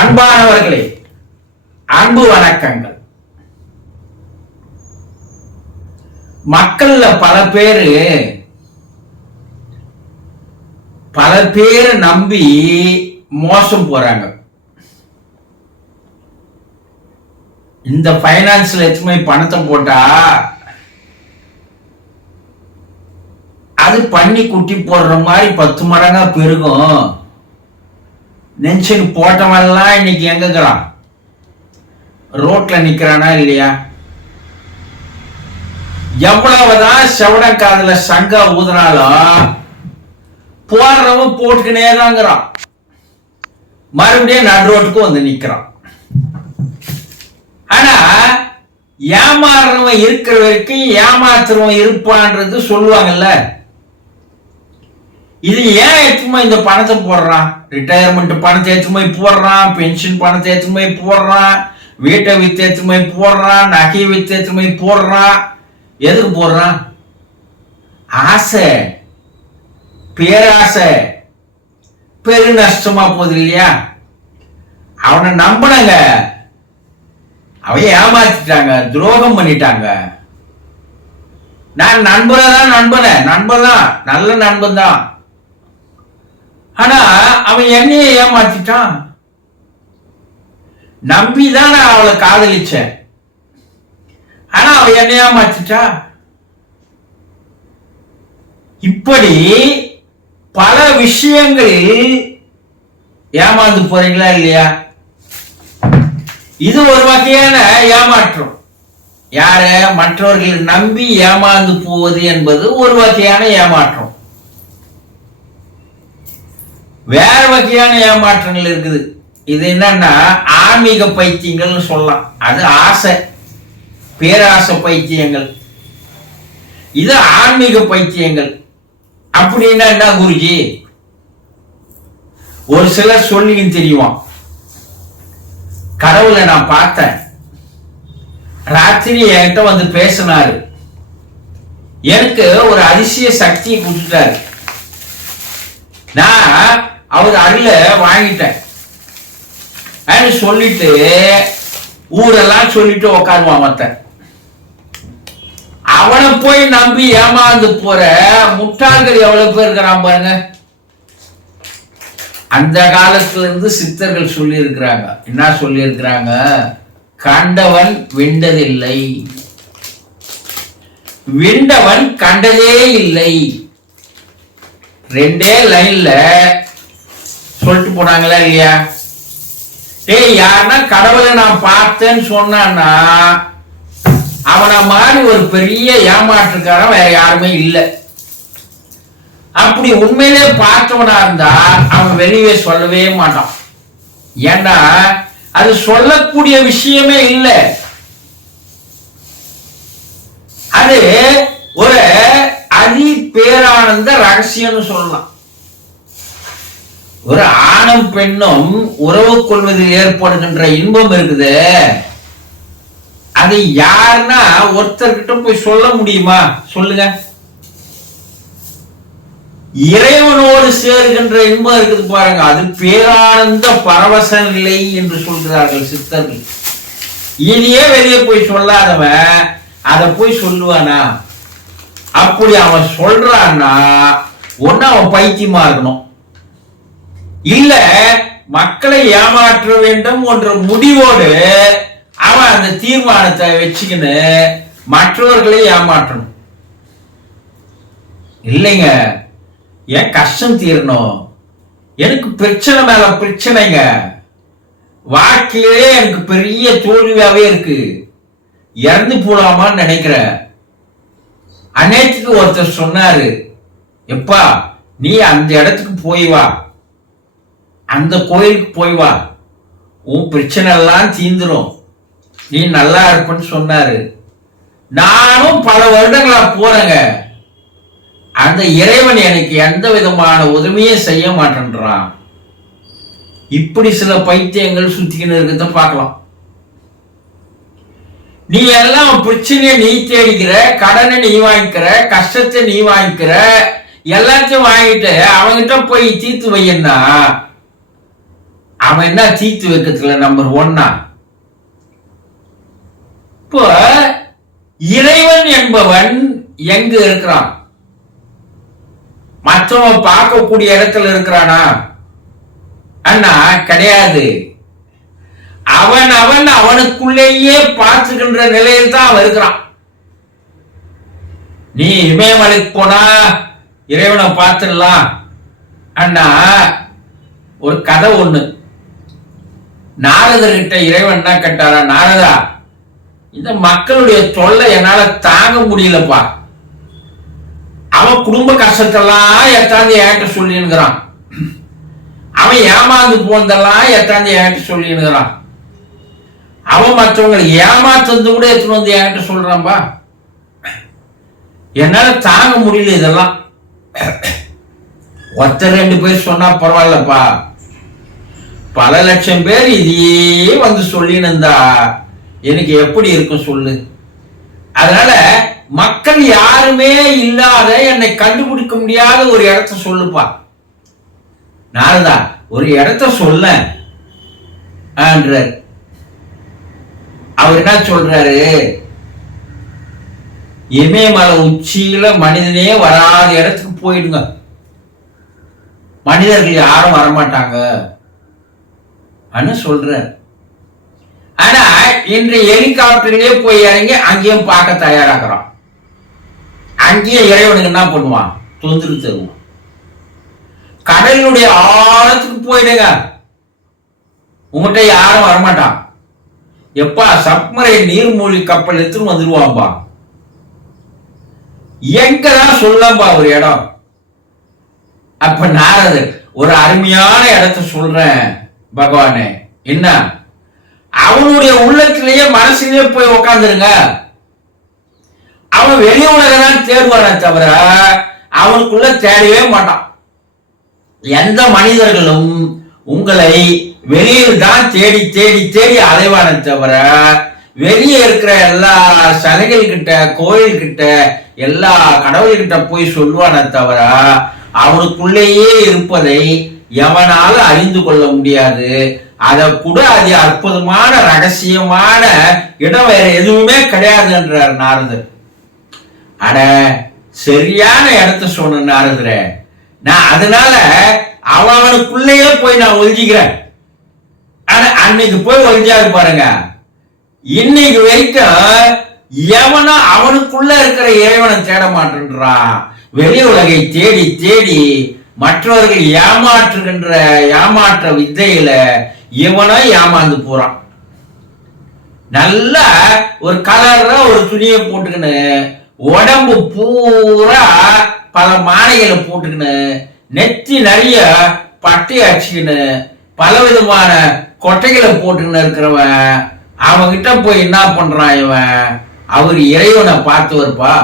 அன்பானவர்களே, அன்பு வணக்கங்கள். மக்கள்ல பல பேர் நம்பி மோசம் போறாங்க. இந்த பைனான்ஸ்ல எதுவுமே பணத்தை போட்டா அது பண்ணி குட்டி போடுற மாதிரி 10 மடங்கா பெருகும். நென்ஷன் போட்டவெல்லாம் இன்னைக்கு எங்கிறான்? ரோட்ல நிக்கிறானா இல்லையா? எவ்வளவுதான் செவட காதுல சங்கா ஊதுனாலும் போடுறவன் போட்டுக்கினே தாங்கிறான். மறுபடியும் நடு ரோட்டுக்கு வந்து நிக்கிறான். ஆனா ஏமாறுறவன் இருக்கிற வரைக்கும் ஏமாத்துறவன் இருப்பான்றது சொல்லுவாங்கல்ல. இது ஏன் எத்துமே இந்த பணத்தை போடுறான்? ரிட்டையர்மெண்ட் பணத்தை ஏற்றுமை போடுறான், பென்ஷன் பணத்தை ஏற்றுமை போடுறான், வீட்டை வித்து ஏற்றுமை போடுறான், நகை வித்து ஏற்றுமை போடுறான். எதுக்கு போடுறான்? ஆசை, பேராசை. பெரு நஷ்டமா போகுது இல்லையா? அவனை நம்பினங்க, அவன் ஏமாத்திட்டாங்க, துரோகம் பண்ணிட்டாங்க. நான் நண்பன் தான், நல்ல நண்பன் தான். ஆனா அவன் என்னைய ஏமாத்திட்டான். நம்பிதான் நான் அவளை காதலிச்சேன். ஆனா அவன் என்னை ஏமாத்திட்டா. இப்படி பல விஷயங்களில் ஏமாந்து போறீங்களா இல்லையா? இது ஒரு வகையான ஏமாற்றம். யார? மற்றவர்கள் நம்பி ஏமாந்து போவது என்பது ஒரு வகையான ஏமாற்றம். வேற வகையான ஏமாற்றங்கள் இருக்குது. இது என்னன்னா ஆன்மீக பைத்தியங்கள் சொல்லலாம். அது ஆசை, பேராசை பைத்தியங்கள். இது ஆன்மீக பைத்தியங்கள். அப்படின்னா என்ன குருஜி? ஒரு சிலர் சொல்லியும் தெரியுவான். கடவுளை நான் பார்த்தேன், ராத்திரி என்கிட்ட வந்து பேசினாரு, எனக்கு ஒரு அதிசய சக்தியை கொடுத்துட்டாரு, நான் அவர் அருள வாங்கிட்டேன் சொல்லிட்டு ஊரெல்லாம் சொல்லிட்டு உட்காருவான். மத்த அவனை போய் நம்பி ஏமாந்து போற முட்டாள்கள் எவ்வளவு பேர் இருக்கிறான் பாருங்க. அந்த காலத்துல இருந்து சித்தர்கள் சொல்லி இருக்கிறாங்க. என்ன சொல்லி இருக்கிறாங்க? கண்டவன் வெண்டதில்லை, வெண்டவன் கண்டதே இல்லை. ரெண்டே லைன்ல சொல்லிட்டு போனாங்களா இல்லையா? யாருன்னா கடவுளை நான் பார்த்தேன்னு சொன்னான்னா அவனை மாதிரி ஒரு பெரிய ஏமாற்றுக்காரன் வேற யாருமே இல்லை. அப்படி உண்மையிலே பார்த்தவனா இருந்தா அவன் வெளியே சொல்லவே மாட்டான். ஏன்னா அது சொல்லக்கூடிய விஷயமே இல்லை. அது ஒரு அதி பேரானந்த ரகசியம்னு சொல்லலாம். ஒரு ஆணும் பெண்ணும் உறவு கொள்வதில் ஏற்படுகின்ற இன்பம் இருக்குது. அதை யாருன்னா ஒருத்தர்கிட்ட போய் சொல்ல முடியுமா? சொல்லுங்க. இறைவனோடு சேர்கின்ற இன்பம் இருக்குது பாருங்க, அது பேரானந்த பரவச நிலை என்று சொல்கிறார்கள் சித்தர்கள். இதையே வெளியே போய் சொல்லாதவன் அதை போய் சொல்லுவானா? அப்படி அவன் சொல்றான்னா ஒன்னு அவன் பைத்தியமா இருக்கணும், இல்ல மக்களை ஏமாற்ற வேண்டும் என்ற முடிவோடு அவன் அந்த தீர்மானத்தை வச்சுக்கின்னு மற்றவர்களை ஏமாற்றணும். இல்லைங்க, ஏன் கஷ்டம் தீரணும், எனக்கு பிரச்சனை மேல பிரச்சனைங்க, வாழ்க்கையிலே எனக்கு பெரிய தோல்வியாவே இருக்கு, இறந்து போலாமான்னு நினைக்கிறேன். அன்னைக்கு ஒருத்தர் சொன்னாரு, எப்பா நீ அந்த இடத்துக்கு போய் வா, அந்த கோயிலுக்கு போய் வா, உன் பிரச்சனை எல்லாம் தீந்துரும், நீ நல்லா இருப்பன்னு சொன்னாரு. நானும் பல வருடங்களா போறேங்க, அந்த இறைவன் எனக்கு எந்த விதமான உதவியும் செய்ய மாட்டேன்றான். இப்படி சில பைத்தியங்கள் சுத்திக்கின்னு இருக்கிறத பார்க்கலாம். நீ எல்லாம் பிரச்சனையை நீ தேடிக்கிற, கடனை நீ வாங்கிக்கிற, கஷ்டத்தை நீ வாங்கிக்கிற, எல்லாத்தையும் வாங்கிட்டு அவங்கிட்ட போய் தீர்த்து வையன்னா அவன் என்ன தீர்த்து வைக்கிறதுல நம்பர் ஒன்னா. இப்போ இறைவன் என்பவன் எங்க இருக்கிறான்? மற்றவன் பார்க்கக்கூடிய இடத்துல இருக்கிறானா? அண்ணா கிடையாது. அவன் அவனுக்குள்ளேயே பார்த்துக்கின்ற நிலையில் தான் அவன் இருக்கிறான். நீ இமயமலைக்கு போனா இறைவனை பார்த்துடலாம் அண்ணா. ஒரு கதை ஒண்ணு. நாரதர்கிட்ட இறைவன் என்ன கேட்டாரா, நாரதா இந்த மக்களுடைய தொல்லை என்னால தாங்க முடியலப்பா. அவன் குடும்ப கஷ்டத்தெல்லாம் எத்தாந்து என்கிட்ட சொல்லினுங்கிறான். அவன் ஏமாந்து போனதெல்லாம் எத்தாந்து என்கிட்ட சொல்லினுங்கிறான். அவன் மற்றவங்களை ஏமாத்தது கூட எடுத்துட்டு வந்து என்கிட்ட சொல்றான்பா. என்னால தாங்க முடியல இதெல்லாம். ஒருத்தர் 2 பேர் சொன்னா பரவாயில்லப்பா, பல லட்சம் பேர் இதையே வந்து சொல்லின்னு இருந்தா எனக்கு எப்படி இருக்கும் சொல்லு. அதனால மக்கள் யாருமே இல்லாத என்னை கண்டுபிடிக்க முடியாத ஒரு இடத்த சொல்லுப்பா. நாரதா ஒரு இடத்த சொல்ல. அவர் என்ன சொல்றாரு, இமயமலை உச்சியில மனிதனே வராத இடத்துக்கு போயிடுங்க, மனிதர்கள் யாரும் வரமாட்டாங்க சொல்ற. ஆனா இன்று ஹெலிகாப்டர்லயே போய் இறங்கி அங்கேயும் பார்க்க தயாராகிறான். அங்கேயும் இறைவனுக்கு என்ன பண்ணுவான், தொந்தரவு தருவான். கடலுடைய ஆழத்துக்கு போயிடுங்க, உங்ககிட்ட யாரும் வரமாட்டான். எப்பா சப்மரை நீர்மூழ்கி கப்பல் எடுத்துன்னு வந்துருவான்பா. எங்கதான் சொல்லம்பா ஒரு இடம். அப்ப நாரதர் ஒரு அருமையான இடத்த சொல்றேன் பகவானே. என்ன, அவனுடைய உள்ளத்திலேயே மனசிலேயே போய் உக்காந்துருங்க. அவன் வெளி உலகதான் தேடுவானே தவிர அவனுக்குள்ள தேடவே மாட்டான். எந்த மனிதர்களும் உங்களை வெளியில் தான் தேடி தேடி தேடி அலைவானே தவிர வெளியே இருக்கிற எல்லா சலைகள் கிட்ட, கோயில் கிட்ட, எல்லா கடவுள்கிட்ட போய் சொல்லுவானே தவிர அவனுக்குள்ளேயே இருப்பதை எவனால அறிந்து கொள்ள முடியாது. அதை கூட அது அற்புதமான ரகசியமான இடம் வேற எதுவுமே கிடையாது என்றார் நாரதர். அட சரியான இடத்த சொன்ன நாரதர. நான் அதனால அவனுக்குள்ளேயே போய் நான் ஒழிஞ்சிக்கிறேன். ஆனா அன்னைக்கு போய் ஒழிஞ்சாரு பாருங்க. இன்னைக்கு வரைக்கும் எவனா அவனுக்குள்ள இருக்கிற இறைவனை தேட மாட்டேன்றான். வெளி உலகை தேடி தேடி மற்றவர்கள் ஏமாற்றுகின்ற ஏமாற்ற வித்தையில இவனா ஏமாந்து போறான். நல்ல ஒரு கலர்ல ஒரு துணியை போட்டுக்கின்னு, உடம்பு பூரா பல மாலைகளை போட்டுக்கின்னு, நெத்தி நிறைய பட்டை அடிச்சுக்கின்னு, பல விதமான கொட்டைகளை போட்டுக்கின்னு இருக்கிறவன் அவன்கிட்ட போய் என்ன பண்றான் இவன், அவர் இறைவனை பார்த்தவர்ப்பா,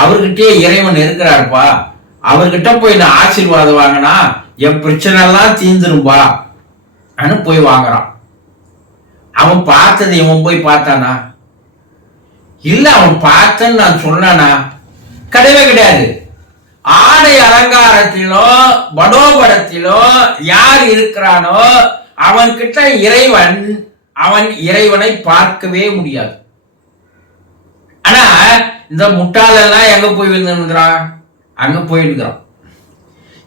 அவர்கிட்டயே இறைவன் இருக்கிறார்ப்பா, அவர்கிட்ட போய் நான் ஆசீர்வாதம் வாங்கினா என் பிரச்சனை எல்லாம் தீர்ந்துரும்பா போய் வாங்குறான். அவன் பார்த்தது இவன் போய் பார்த்தானா? இல்ல அவன் பார்த்தன்னு நான் சொன்னானா? கிடையவே கிடையாது. ஆடை அலங்காரத்திலோ மனோபடத்திலோ யார் இருக்கிறானோ அவன் கிட்ட அவன் இறைவனை பார்க்கவே முடியாது. ஆனா இந்த முட்டாளெல்லாம் எங்க போய் விழுந்துறான்? அங்க போயிருக்கிறான்.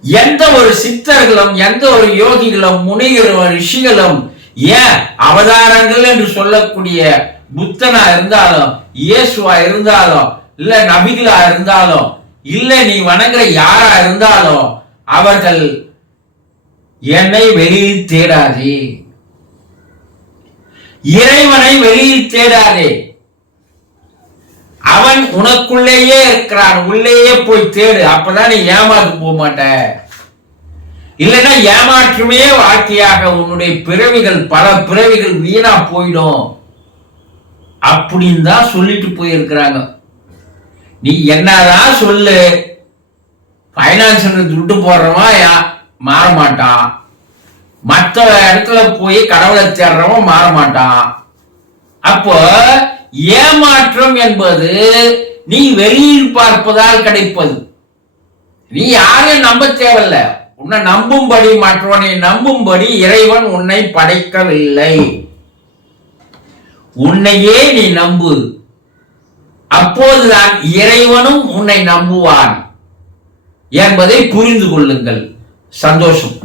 எந்த ஒரு சித்தர்களும், எந்த ஒரு யோகிகளும், முனிகளும், ரிஷிகளும், ஏன் அவதாரங்கள் என்று சொல்லக்கூடிய புத்தனா இருந்தாலும், இயேசுவா இருந்தாலும், இல்ல நபிகளா இருந்தாலும், இல்ல நீ வணங்குற யாரா இருந்தாலும், அவர்கள் என்னை வெளியில் தேடாதே, இறைவனை வெளியில் தேடாதே, அவன் உனக்குள்ளேயே இருக்கிறான், உள்ளேயே போய் தேடு. அப்பதான் நீ ஏமாந்து போக மாட்ட. இல்லைன்னா ஏமாற்றுமே வாழ்க்கையாக உன்னுடைய பிறவிகள், பல பிறவிகள் வீணா போயிடும் அப்படின்னு தான் சொல்லிட்டு போயிருக்கிறாங்க. நீ என்னதான் சொல்லு, பைனான்ஸ் துட்டு போடுறவன் மாற மாட்டான், மற்ற இடத்துல போய் கடவுளை தேடுறவன் மாற மாட்டான். அப்போ ஏமாற்றம் என்பது நீ வெளியில் பார்ப்பதால் கிடைப்பது. நீ யாரையும் நம்ப தேவையில்ல, உன்னை நம்பும்படி, மற்றவனை நம்பும்படி இறைவன் உன்னை படைக்கவில்லை. உன்னையே நீ நம்பு, அப்போதுதான் இறைவனும் உன்னை நம்புவான் என்பதை புரிந்து கொள்ளுங்கள். சந்தோஷம்.